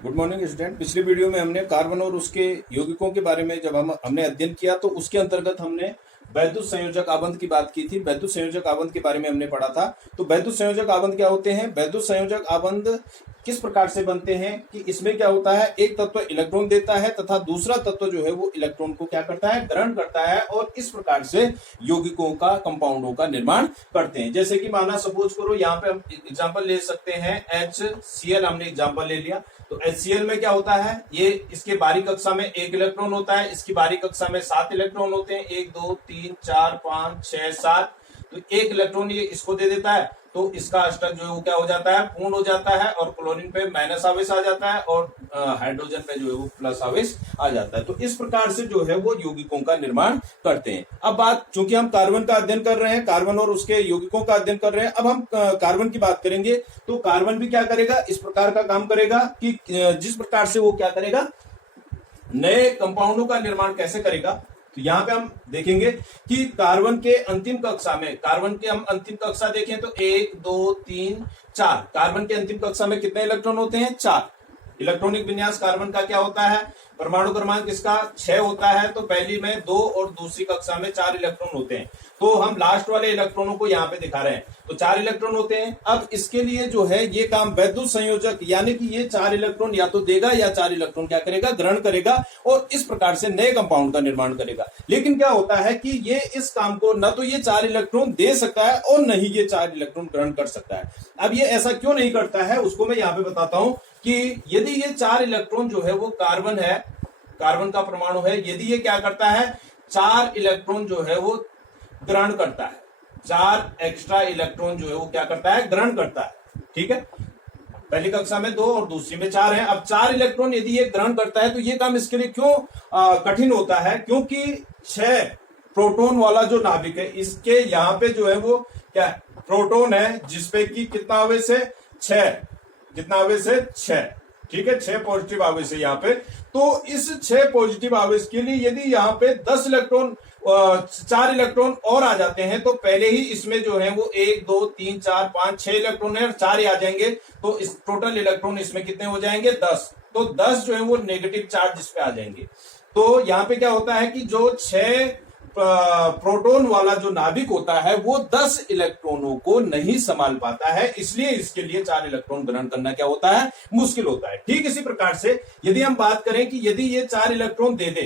Good morning student. पिछले video में हमने कार्बन और उसके यौगिकों के बारे में जब हमने अध्ययन किया तो उसके अंतर्गत हमने वैद्युत संयोजक आबंध की बात की थी। वैद्युत संयोजक आबंध के बारे में हमने पढ़ा था। तो वैद्युत संयोजक आबंध क्या होते हैं, वैद्युत संयोजक आबंध किस प्रकार से बनते हैं कि इसमें क्या होता है, एक तत्व इलेक्ट्रॉन देता है तथा दूसरा तत्व जो है वो इलेक्ट्रॉन को क्या करता है, ग्रहण करता है और इस प्रकार से यौगिकों का, कंपाउंडों का निर्माण करते हैं। जैसे कि माना सपोज करो, यहाँ पे हम एग्जांपल ले सकते हैं HCl, हमने एग्जांपल ले लिया। तो HCl में क्या होता है, ये इसके बाहरी कक्षा में 1 इलेक्ट्रॉन होता है, इसकी बाहरी कक्षा में 7 इलेक्ट्रॉन होते हैं, 1 2 3 4 5 6 7। तो 1 इलेक्ट्रॉन ये इसको दे देता है तो इसका अष्टक जो है वो क्या हो जाता है, पूर्ण हो जाता है और क्लोरीन पे माइनस आवेश आ जाता है और हाइड्रोजन पे जो है वो प्लस आवेश आ जाता है। तो इस प्रकार से जो है वो यौगिकों का निर्माण करते हैं। अब बात, चूंकि हम कार्बन का अध्ययन कर रहे हैं, कार्बन और उसके यौगिकों का अध्ययन कर रहे हैं, अब हम कार्बन की बात करेंगे। तो कार्बन भी क्या करेगा, इस प्रकार का काम करेगा कि जिस प्रकार से वो क्या करेगा, नए कंपाउंडों का निर्माण कैसे करेगा। तो यहाँ पे हम देखेंगे कि कार्बन के अंतिम कक्षा में, कार्बन के हम अंतिम कक्षा देखें तो 1 2 3 4, कार्बन के अंतिम कक्षा में कितने इलेक्ट्रॉन होते हैं, 4। इलेक्ट्रॉनिक विन्यास कार्बन का क्या होता है, परमाणु क्रमांक इसका 6 होता है। तो पहली में 2 और दूसरी कक्षा में 4 इलेक्ट्रॉन होते हैं। तो हम लास्ट वाले इलेक्ट्रॉनों को यहाँ पे दिखा रहे हैं, तो 4 इलेक्ट्रॉन होते हैं। अब इसके लिए जो है ये काम वैद्युत संयोजक, यानी कि ये 4 इलेक्ट्रॉन या तो देगा या 4 इलेक्ट्रॉन क्या करेगा, ग्रहण करेगा और इस प्रकार से नए कंपाउंड का निर्माण करेगा। लेकिन क्या होता है कि ये इस काम को न तो ये 4 इलेक्ट्रॉन दे सकता है और न ही ये 4 इलेक्ट्रॉन ग्रहण कर सकता है। अब ये ऐसा क्यों नहीं करता है उसको मैं यहाँ पे बताता हूं कि यदि ये 4 इलेक्ट्रॉन जो है वो कार्बन है, कार्बन का परमाणु है, यदि ये क्या करता है, 4 इलेक्ट्रॉन जो है वो ग्रहण करता है, 4 एक्स्ट्रा इलेक्ट्रॉन जो है वो क्या करता है, ग्रहण करता है। ठीक है, पहली कक्षा में 2 और दूसरी में 4 है। अब 4 इलेक्ट्रॉन यदि ये ग्रहण करता है तो ये काम इसके लिए क्यों कठिन होता है, क्योंकि 6 प्रोटॉन वाला जो नाभिक है, इसके यहाँ पे जो है वो क्या प्रोटॉन है, जिसपे कि कितना आवेश है, 6। कितना आवेश है, 6। ठीक है, 6 पॉजिटिव आवेश है यहाँ पे। तो इस 6 पॉजिटिव आवेश के लिए यदि यहाँ पे 10 इलेक्ट्रॉन, 4 इलेक्ट्रॉन और आ जाते हैं तो पहले ही इसमें जो है वो 1 2 3 4 5 6 इलेक्ट्रॉन है और 4 ही आ जाएंगे। तो इस टोटल इलेक्ट्रॉन इसमें कितने हो जाएंगे, 10। तो 10 जो है वो नेगेटिव चार्ज इस पे आ जाएंगे। तो यहाँ पे क्या होता है कि जो 6 प्रोटॉन वाला जो नाभिक होता है वो 10 इलेक्ट्रॉनों को नहीं संभाल पाता है, इसलिए इसके लिए 4 इलेक्ट्रॉन ग्रहण करना क्या होता है, मुश्किल होता है। ठीक इसी प्रकार से यदि हम बात करें कि यदि ये 4 इलेक्ट्रॉन दे दे,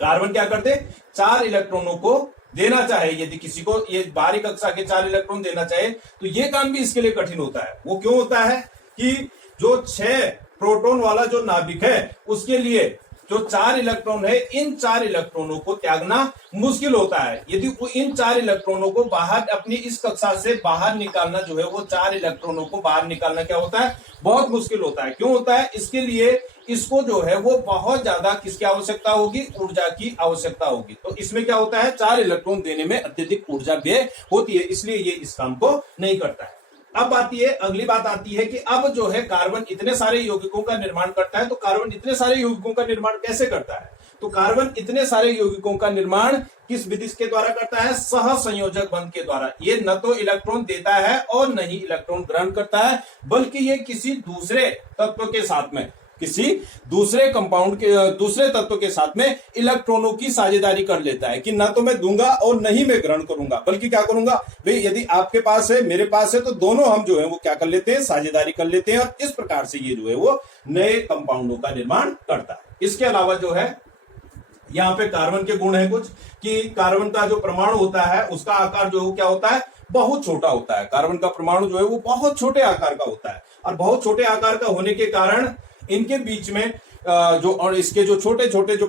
कार्बन क्या करते, 4 इलेक्ट्रॉनों को देना चाहे, यदि किसी को ये बाहरी कक्षा के 4 इलेक्ट्रॉन देना चाहे तो ये काम भी इसके लिए कठिन होता है। वो क्यों होता है कि जो 6 प्रोटॉन वाला जो नाभिक है उसके लिए जो 4 इलेक्ट्रॉन है, इन 4 इलेक्ट्रॉनों को त्यागना मुश्किल होता है। यदि वो इन 4 इलेक्ट्रॉनों को बाहर अपनी इस कक्षा से बाहर निकालना जो है वो 4 इलेक्ट्रॉनों को बाहर निकालना क्या होता है, बहुत मुश्किल होता है। क्यों होता है, इसके लिए इसको जो है वो बहुत ज्यादा किसकी आवश्यकता होगी, ऊर्जा की आवश्यकता होगी। तो इसमें क्या होता है, 4 इलेक्ट्रॉन देने में अत्यधिक ऊर्जा व्यय होती है, इसलिए ये इस काम को नहीं करता है। अब आती है, अगली बात आती है कि अब जो है कार्बन इतने सारे यौगिकों का निर्माण करता है। तो कार्बन इतने सारे यौगिकों का निर्माण कैसे करता है, तो कार्बन इतने सारे यौगिकों का निर्माण किस विधि के द्वारा करता है, सह संयोजक बंध के द्वारा। ये न तो इलेक्ट्रॉन देता है और न ही इलेक्ट्रॉन ग्रहण करता है, बल्कि ये किसी दूसरे तत्व के साथ में, किसी दूसरे कंपाउंड के, दूसरे तत्व के साथ में इलेक्ट्रॉनों की साझेदारी कर लेता है कि ना तो मैं दूंगा और नहीं मैं ग्रहण करूंगा, बल्कि क्या करूंगा भाई, यदि आपके पास है मेरे पास है तो दोनों हम जो है वो क्या कर लेते हैं, साझेदारी कर लेते हैं और इस प्रकार से ये जो है वो नए कंपाउंडों का निर्माण करता है। इसके अलावा जो है यहाँ पे कार्बन के गुण है कुछ, कि कार्बन का जो परमाणु होता है उसका आकार जो है क्या होता है, बहुत छोटा होता है। कार्बन का परमाणु जो है वो बहुत छोटे आकार का होता है और बहुत छोटे आकार का होने के कारण इनके बीच में जो और इसके जो छोटे छोटे जो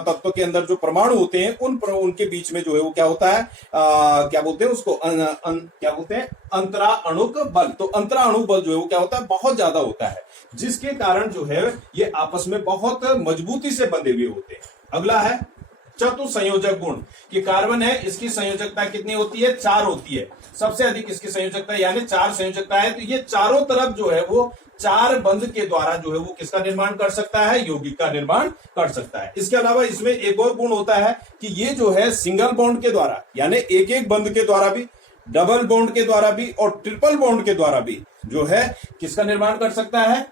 तत्व के अंदर जो परमाणु होते हैं उनके बीच में जो है वो क्या होता है, क्या बोलते हैं उसको, क्या बोलते हैं, अंतराणुक बल। तो अंतराणुक बल जो है वो क्या होता है, बहुत ज्यादा होता है, जिसके कारण जो है ये आपस में बहुत मजबूती से बंधे हुए होते हैं। अगला है चतुर संयोजक गुण, कि कार्बन है इसकी संयोजकता कितनी होती है, 4 होती है। सबसे अधिक इसकी संयोजकता यानी 4 संयोजकता है। तो ये चारों तरफ जो है वो 4 बंध के द्वारा जो है वो किसका निर्माण कर सकता है, यौगिक का निर्माण कर सकता है। इसके अलावा इसमें एक और गुण होता है कि ये जो है सिंगल बॉन्ड के द्वारा, यानी एक एक बंध के द्वारा भी, डबल बॉन्ड के द्वारा भी और ट्रिपल बॉन्ड के द्वारा भी जो है किसका निर्माण कर सकता है,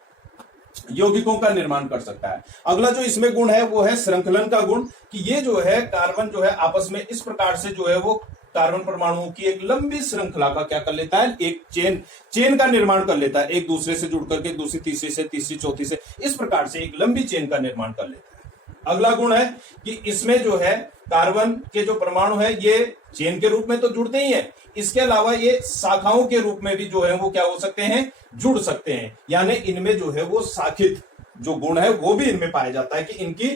यौगिकों का निर्माण कर सकता है। अगला जो इसमें गुण है वो है श्रृंखलन का गुण, कि ये जो है कार्बन जो है आपस में इस प्रकार से जो है वो कार्बन परमाणुओं की एक लंबी श्रृंखला का क्या कर लेता है, एक चेन का निर्माण कर लेता है, एक दूसरे से जुड़ करके दूसरी तीसरी से तीसरी चौथी से इस प्रकार से एक लंबी चेन का निर्माण कर लेता है। अगला गुण है कि इसमें जो है कार्बन के जो परमाणु है ये चेन के रूप में तो जुड़ते ही हैं, इसके अलावा ये शाखाओं के रूप में भी जो है वो क्या हो सकते हैं, जुड़ सकते हैं। यानी इनमें जो है वो शाखित जो गुण है वो भी इनमें पाया जाता है कि इनकी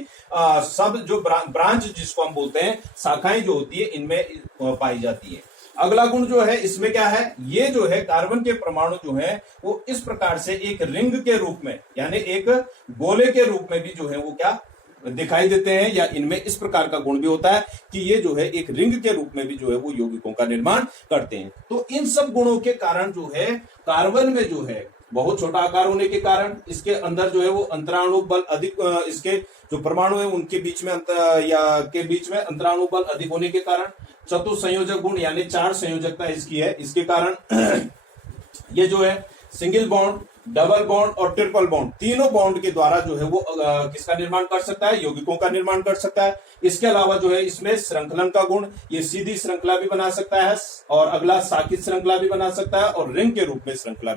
सब जो ब्रांच जिसको हम बोलते हैं, शाखाएं जो होती है इनमें पाई जाती है। अगला गुण जो है इसमें क्या है, ये जो है कार्बन के परमाणु जो है वो इस प्रकार से एक रिंग के रूप में यानी एक गोले के रूप में भी जो है वो क्या दिखाई देते हैं, या इनमें इस प्रकार का गुण भी होता है कि ये जो है एक रिंग के रूप में भी जो है वो यौगिकों का निर्माण करते हैं। तो इन सब गुणों के कारण जो है कार्बन में जो है बहुत छोटा आकार होने के कारण इसके अंदर जो है वो अंतराणु बल अधिक, इसके जो परमाणु है उनके बीच में अंतराणु बल अधिक होने के कारण, चतुसंयोजक गुण यानी 4 संयोजकता इसकी है, इसके कारण ये जो है सिंगल बॉन्ड, डबल बॉन्ड और ट्रिपल बॉन्ड तीनों बॉन्ड के द्वारा जो है वो किसका निर्माण कर सकता है, यौगिकों का निर्माण कर सकता है। इसके अलावा जो है इसमें श्रृंखलन का गुण, ये सीधी श्रृंखला भी बना सकता है और अगला शाखित श्रृंखला भी बना सकता है और रिंग के रूप में श्रृंखला भी